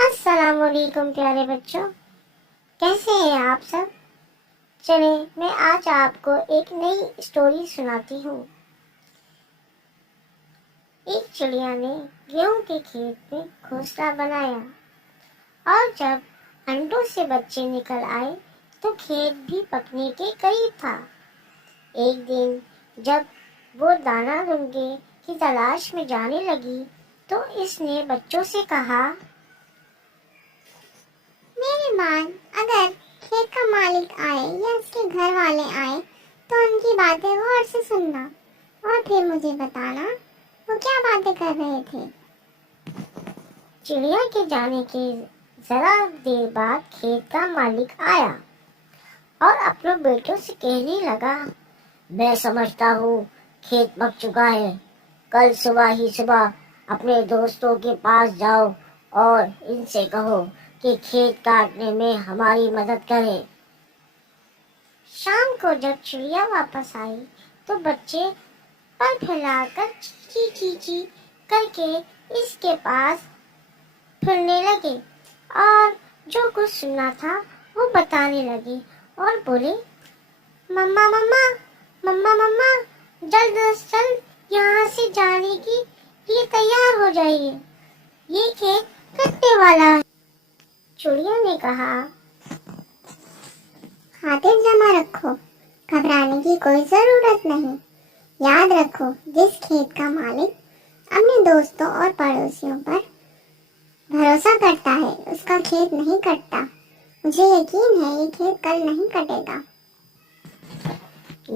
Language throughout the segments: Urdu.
السلام علیکم پیارے بچوں، کیسے ہیں آپ سب؟ چلیں میں آج آپ کو ایک نئی اسٹوری سناتی ہوں۔ ایک چڑیا نے گیہوں کے کھیت میں گھونسلہ بنایا اور جب انڈوں سے بچے نکل آئے تو کھیت بھی پکنے کے قریب تھا۔ ایک دن جب وہ دانہ ڈھونڈنے کی تلاش میں جانے لگی تو اس نے بچوں سے کہا، میری مان، اگر کھیت کا مالک آئے یا اس کے گھر والے آئے تو ان کی باتیں غور سے سننا اور پھر مجھے بتانا وہ کیا باتیں کر رہے تھے۔ چڑیا کے جانے کے ذرا دیر بعد کھیت کا مالک آیا اور اپنے بیٹوں سے کہنے لگا، میں سمجھتا ہوں کھیت پک چکا ہے۔ کل صبح اپنے دوستوں کے پاس جاؤ اور ان سے کہو کہ کھیت کاٹنے میں ہماری مدد کریں۔ شام کو جب چڑیا واپس آئی تو بچے پر پھیلا کر چی کر کے اس کے پاس پھرنے لگے اور جو کچھ سننا تھا وہ بتانے لگے اور بولے، مما مما مما مما، جلد از جلد یہاں سے جانے کے لیے تیار ہو جائیے، یہ کھیت کٹنے والا ہے۔ چڑیا نے کہا، خاطر جمع رکھو، گھبرانے کی کوئی ضرورت نہیں۔ یاد رکھو، جس کھیت کا مالک اپنے دوستوں اور پڑوسیوں پر بھروسہ کرتا ہے اس کا کھیت نہیں کٹتا۔ مجھے یقین ہے یہ کھیت کل نہیں کٹے گا۔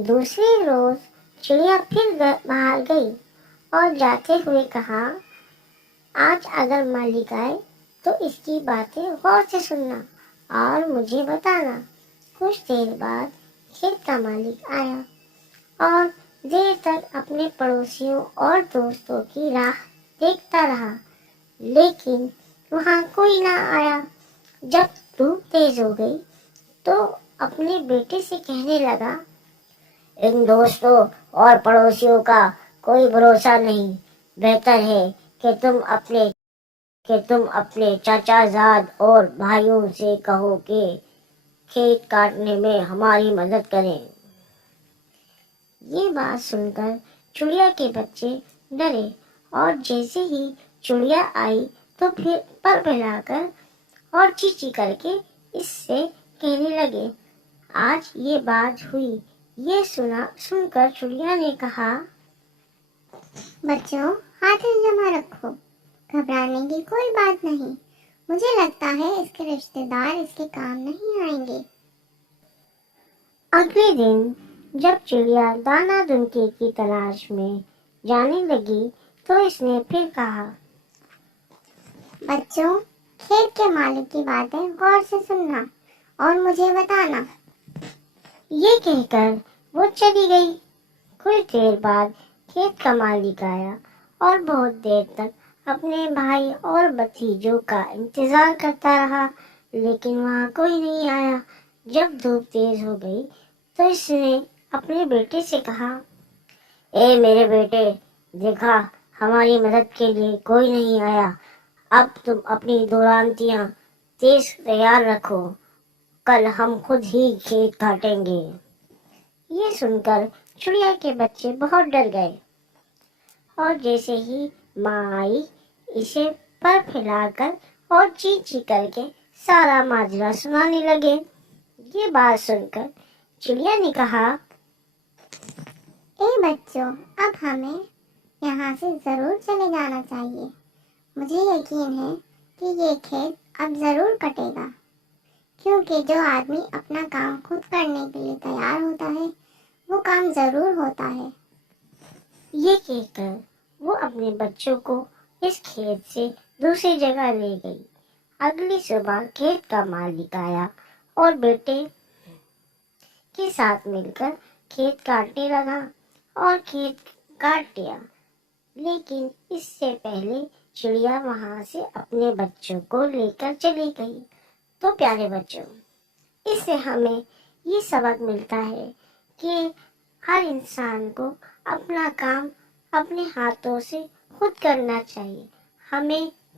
دوسرے روز چڑیا پھر باہر گئی اور جاتے ہوئے کہا، آج اگر مالک آئے تو اس کی باتیں غور سے سننا اور مجھے بتانا۔ کچھ دیر بعد کھیت کا مالک آیا اور دیر تک اپنے پڑوسیوں اور دوستوں کی راہ دیکھتا رہا، لیکن وہاں کوئی نہ آیا۔ جب دھوپ تیز ہو گئی تو اپنے بیٹے سے کہنے لگا، ان دوستوں اور پڑوسیوں کا کوئی بھروسہ نہیں، بہتر ہے کہ تم اپنے چاچا زاد اور بھائیوں سے کہو کہ کھیت کاٹنے میں ہماری مدد کریں۔ یہ بات سن کر چڑیا کے بچے ڈرے اور جیسے ہی چڑیا آئی تو پھر پر پھیلا کر اور چی کر کے اس سے کہنے لگے، آج یہ بات ہوئی۔ یہ سن کر چڑیا نے کہا، بچوں، خاطر جمع رکھو، گھبرانے کی کوئی بات نہیں۔ مجھے لگتا ہے اس کے رشتہ دار اس کے کام نہیں آئیں گے۔ اگلے دن جب چڑیا دانہ ڈھونڈنے کی تلاش میں جانے لگی تو اس نے پھر کہا، بچوں، کھیت کے مالک کی باتیں غور سے سننا اور مجھے بتانا۔ یہ کہہ کر وہ چلی گئی۔ کچھ دیر بعد کھیت کا مالک آیا اور بہت دیر تک اپنے بھائی اور بھتیجوں کا انتظار کرتا رہا، لیکن وہاں کوئی نہیں آیا۔ جب دھوپ تیز ہو گئی تو اس نے اپنے بیٹے سے کہا، اے میرے بیٹے، دیکھا ہماری مدد کے لیے کوئی نہیں آیا۔ اب تم اپنی دورانتیاں تیار رکھو، کل ہم خود ہی کھیت کاٹیں گے۔ یہ سن کر چڑیا کے بچے بہت ڈر گئے اور جیسے ہی ماں آئی اسے پر پھیلا کر اور چی کر کے سارا ماجرا سنانے لگے۔ یہ بات سن کر چڑیا نے کہا، اے بچوں، اب ہمیں یہاں سے ضرور چلے جانا چاہیے۔ مجھے یقین ہے کہ یہ کھیت اب ضرور کٹے گا، کیونکہ جو آدمی اپنا کام خود کرنے کے لیے تیار ہوتا ہے وہ کام ضرور ہوتا ہے۔ یہ کہہ کر وہ اپنے بچوں کو اس کھیت سے دوسری جگہ لے گئی۔ اگلی صبح کھیت کا مالک آیا اور بیٹے کے ساتھ مل کر کھیت کاٹنے لگا اور کھیت کاٹ لیا، لیکن اس سے پہلے چڑیا وہاں سے اپنے بچوں کو لے کر چلی گئی۔ تو پیارے بچوں، اس سے ہمیں یہ سبق ملتا ہے کہ ہر انسان کو اپنا کام اپنے ہاتھوں سے خود کرنا چاہیے۔ ہمیں